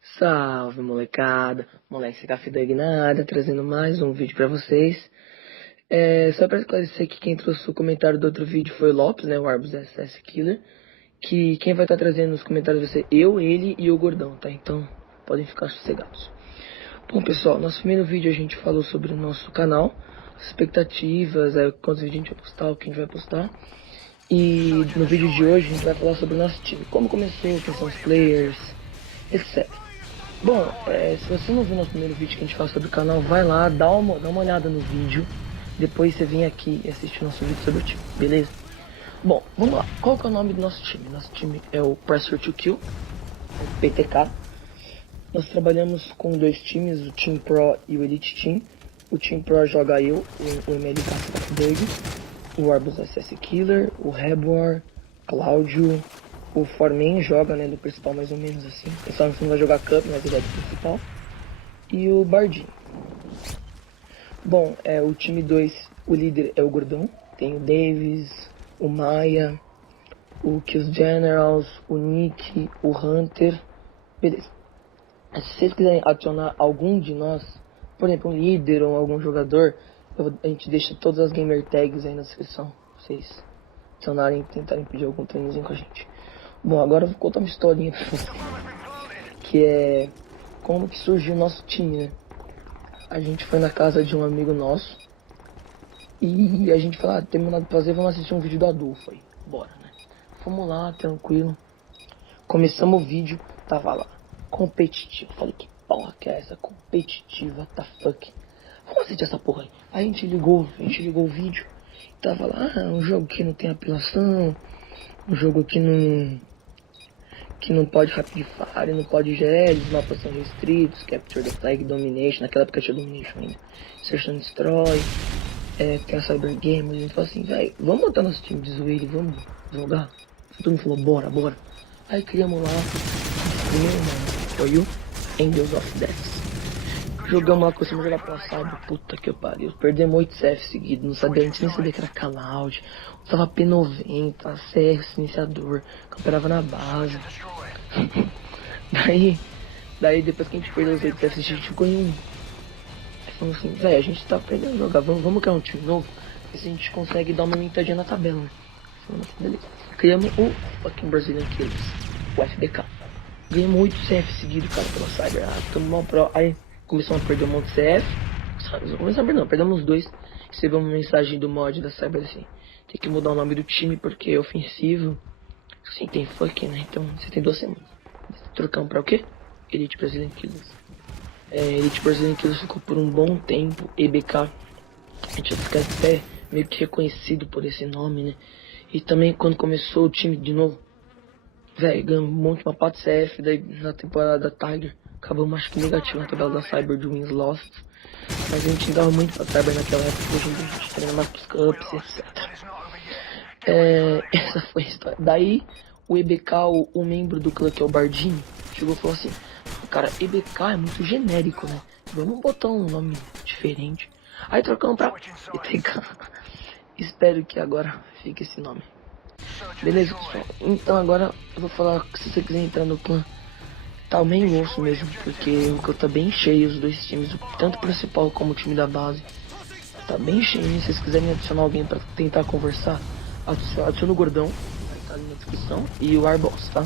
Salve, molecada, moleque café da Ignada, trazendo mais um vídeo pra vocês. Só pra esclarecer que quem trouxe o comentário do outro vídeo foi o Lopes, né, o Arbus SS Killer. Que quem vai estar trazendo os comentários vai ser eu, ele e o Gordão, tá? Então, podem ficar sossegados. Bom, pessoal, nosso primeiro vídeo a gente falou sobre o nosso canal, as expectativas, quantos vídeos a gente vai postar, o que a gente vai postar. E no vídeo de hoje a gente vai falar sobre o nosso time, como começou, quem são os players, etc. Bom, se você não viu nosso primeiro vídeo que a gente fala sobre o canal, vai lá, dá uma olhada no vídeo. Depois você vem aqui e assiste o nosso vídeo sobre o time, beleza? Bom, vamos lá. Qual que é o nome do nosso time? Nosso time é o Pressure to Kill, o PTK. Nós trabalhamos com dois times, o Team Pro e o Elite Team. O Team Pro joga eu, o MLK Bug, o Arbus SS Killer, o Rebor, Cláudio. O Foreman joga, né, do principal mais ou menos assim. Ele só não vai jogar Cup, mas ele é do principal. E o Bardinho. Bom, o time 2, o líder é o Gordão. Tem o Davis, o Maia, o Kills Generals, o Nick, o Hunter. Beleza. Se vocês quiserem adicionar algum de nós, por exemplo, um líder ou algum jogador, a gente deixa todas as gamer tags aí na descrição. Pra vocês adicionarem e tentarem pedir algum treinozinho com a gente. Bom, agora eu vou contar uma historinha pra vocês, que é como que surgiu o nosso time, né? A gente foi na casa de um amigo nosso e a gente falou, temos nada pra fazer, vamos assistir um vídeo do Adolfo aí, bora, né? Fomos lá, tranquilo, começamos o vídeo, tava lá, competitivo, falei, que porra que é essa, competitiva, tá fuck, vamos assistir essa porra aí. Aí a gente ligou o vídeo, tava lá, um jogo que não tem apelação, um jogo que não pode Rapid Fire, não pode GL, os mapas são restritos, Capture the Flag, Domination, naquela época tinha Domination ainda, Search and Destroy, tem a Cyber Gamer, a gente falou assim, velho, vamos montar nosso time de zoeira e vamos jogar? Todo mundo falou, bora. Aí criamos lá, primeiro nome foi o Angels of Death. Jogamos lá, começamos a jogar pela Cyber, puta que pariu, perdemos 8 CF seguidos, não sabia, a gente nem sabia que era Cloud, usava P90, CS, iniciador, camperava na base. daí depois que a gente perdeu os 8 CF, a gente ficou em um. Falando assim, velho, a gente tá aprendendo a jogar, vamos criar um time novo, ver se a gente consegue dar uma aumentadinha na tabela, né? Falando assim, beleza. Criamos o fucking Brazilian Killers, o FBK. Ganhamos 8 CF seguidos, cara, pela Cyber. Ficamos mal pro. Aí começamos a perder um monte de CF. Começamos a perder, não, perdemos 2. Recebemos uma mensagem do mod da Cyber assim: tem que mudar o nome do time porque é ofensivo. Assim, tem fuck, né? Então você tem 2 semanas. Trocamos pra o quê? Elite Brazilian Killers. Elite Brazilian Killers ficou por um bom tempo. EBK. A gente vai ficar até meio que reconhecido por esse nome, né? E também quando começou o time de novo, velho, ganhamos um monte de mapa de CF, daí na temporada da Tiger, acabamos acho que negativo na tabela da Cyber de Wins Lost. Mas a gente dava muito pra Cyber naquela época, hoje em dia a gente treina mais pros cups, etc. Essa foi a história. Daí o EBK, o membro do clã que é o Bardinho, chegou e falou assim, cara, EBK é muito genérico, né? Vamos botar um nome diferente. Aí trocamos pra ETK. Espero que agora fique esse nome. Beleza, pessoal? Então agora eu vou falar que se você quiser entrar no clã, tá meio osso mesmo, porque o clã tá bem cheio, os dois times, tanto o principal como o time da base. Tá bem cheio, se vocês quiserem adicionar alguém pra tentar conversar, adiciona o Gordão, vai estar ali na descrição, e o Arboss, tá?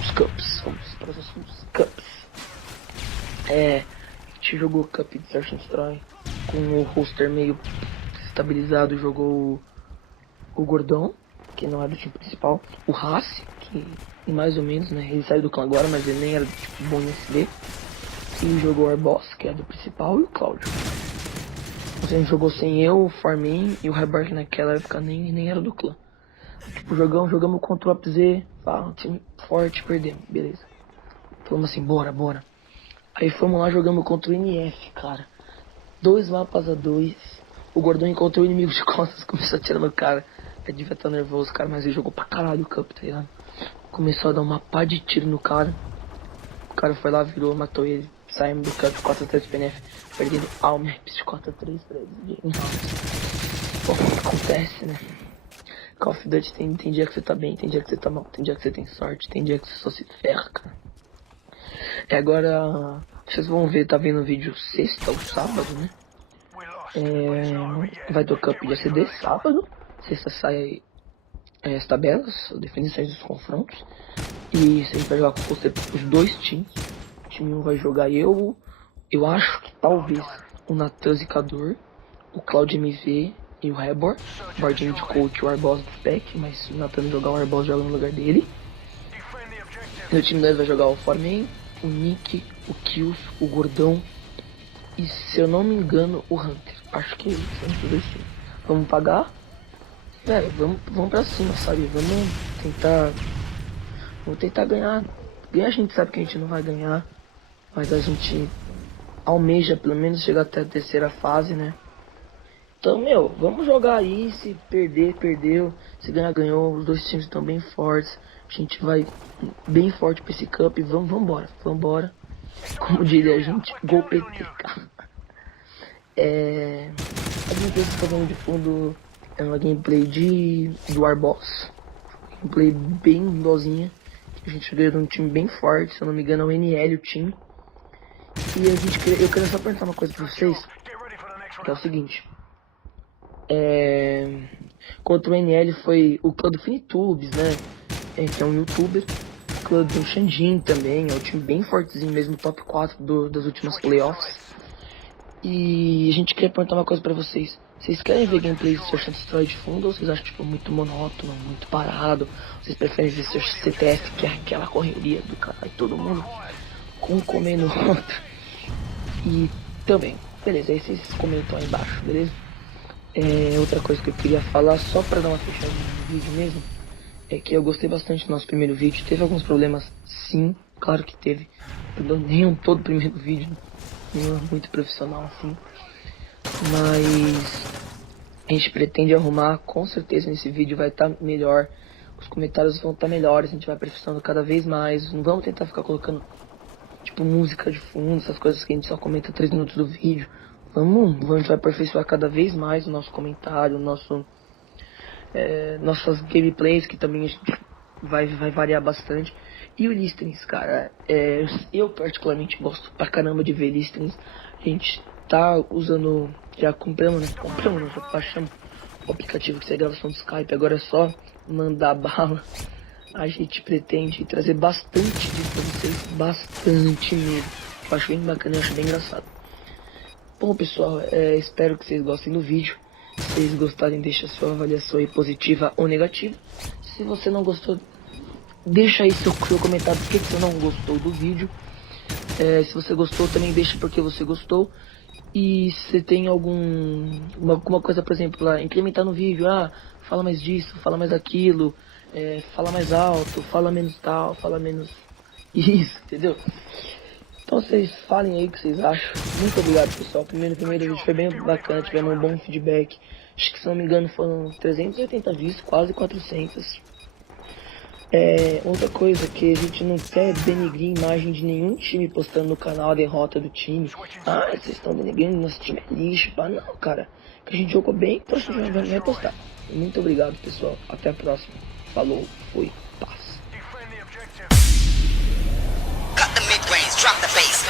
Os Cups, vamos para os assuntos Cups. A gente jogou Cup de Search and Destroy, com o roster meio estabilizado, jogou o Gordão, que não é do time principal, o Haas, que mais ou menos, né, ele saiu do clã agora, mas ele nem era tipo bom em SB, e jogou o Arboss, que é do principal, e o Cláudio. A gente jogou sem eu, o Farmin e o Rebar, que naquela época nem era do clã. Tipo, jogamos contra o APZ, um time forte, perdemos, beleza. Falamos assim, bora. Aí fomos lá, jogamos contra o NF, cara. 2 mapas a 2. O Gordão encontrou o inimigo de costas, começou a atirar no cara. Ele devia estar nervoso, cara, mas ele jogou pra caralho o Cup, tá ligado? Começou a dar uma pá de tiro no cara. O cara foi lá, virou, matou ele. Saímos do Cup 4-3 PNF, perdendo Almaps 4-3 pra ele. Bom, acontece, né? Call of Duty tem dia que você tá bem, tem dia que você tá mal, tem dia que você tem sorte, tem dia que você só se ferra, cara. Agora, vocês vão ver, tá vendo o vídeo sexta ou sábado, né? Vai ter o Cup de ACD sábado. Sexta sai as tabelas, as definições dos confrontos. E a gente vai jogar com os dois times. O time 1 vai jogar eu acho que talvez o Natan Zicador, o Cloud MV e o Rebor. O Bardinho de coach, o Arboz do Spec, mas se o Natan jogar, o Arboz joga no lugar dele. Meu time 2 vai jogar o Foreman, o Nick, o Kills, o Gordão e, se eu não me engano, o Hunter. Acho que são os dois times. Vamos pagar? Velho, vamos pra cima, sabe? Vamos tentar ganhar. Ganhar a gente sabe que a gente não vai ganhar, mas a gente almeja pelo menos chegar até a terceira fase, né? Então, vamos jogar aí. Se perder, perdeu. Se ganhar, ganhou. Os dois times estão bem fortes. A gente vai bem forte pra esse cup. Vambora. Como diria a gente, gol PTK. A gameplay que vocês estão vendo de fundo é uma gameplay do Arboss. Gameplay bem lozinha. A gente ganhou um time bem forte. Se eu não me engano, é o NL o time. E eu queria só perguntar uma coisa pra vocês, que é o seguinte. Contra o NL foi o clã do Finitubes, né? Que é um youtuber. O clã do Xandin também, é um time bem fortezinho mesmo, top 4 das últimas playoffs. E a gente queria perguntar uma coisa pra vocês. Vocês querem ver gameplay de Search and Destroy de fundo, ou vocês acham tipo muito monótono, muito parado? Vocês preferem ver Search CTF, que é aquela correria do caralho, todo mundo comendo outro? E também, beleza, aí vocês comentam aí embaixo, beleza? Outra coisa que eu queria falar, só pra dar uma fechadinha no vídeo mesmo, é que eu gostei bastante do nosso primeiro vídeo. Teve alguns problemas, sim, claro que teve. Nem todo o primeiro vídeo, não é muito profissional assim. Mas a gente pretende arrumar, com certeza nesse vídeo vai estar melhor. Os comentários vão estar melhores, a gente vai aperfeiçoando cada vez mais. Não vamos tentar ficar colocando tipo música de fundo, essas coisas que a gente só comenta 3 minutos do vídeo. A gente vai aperfeiçoar cada vez mais o nosso comentário, nossas gameplays, que também a gente vai variar bastante. E o listenings, cara, eu particularmente gosto pra caramba de ver listenings. A gente tá usando, já compramos, já baixamos o aplicativo que sai gravação do Skype, agora é só mandar bala. A gente pretende trazer bastante disso pra vocês, bastante mesmo. Eu acho bem bacana, eu acho bem engraçado. Bom, pessoal, espero que vocês gostem do vídeo. Se vocês gostarem, deixa sua avaliação aí, positiva ou negativa. Se você não gostou, deixa aí seu comentário por que você não gostou do vídeo. Se você gostou, também deixa porque você gostou. E se tem alguma coisa, por exemplo, lá, implementar no vídeo, fala mais disso, fala mais daquilo, fala mais alto, fala menos tal, fala menos isso, entendeu? Então vocês falem aí o que vocês acham. Muito obrigado, pessoal. Primeiro vídeo foi bem bacana, tivemos um bom feedback. Acho que, se não me engano, foram 380 views, quase 400. Outra coisa que a gente não quer denegrir a imagem de nenhum time postando no canal a derrota do time. Vocês estão denegrindo, nosso time é lixo. Não, cara. Que a gente jogou bem, então a gente vai postar. Muito obrigado, pessoal. Até a próxima. Falou, fui, paz. Cut the mid-range, drop the bass.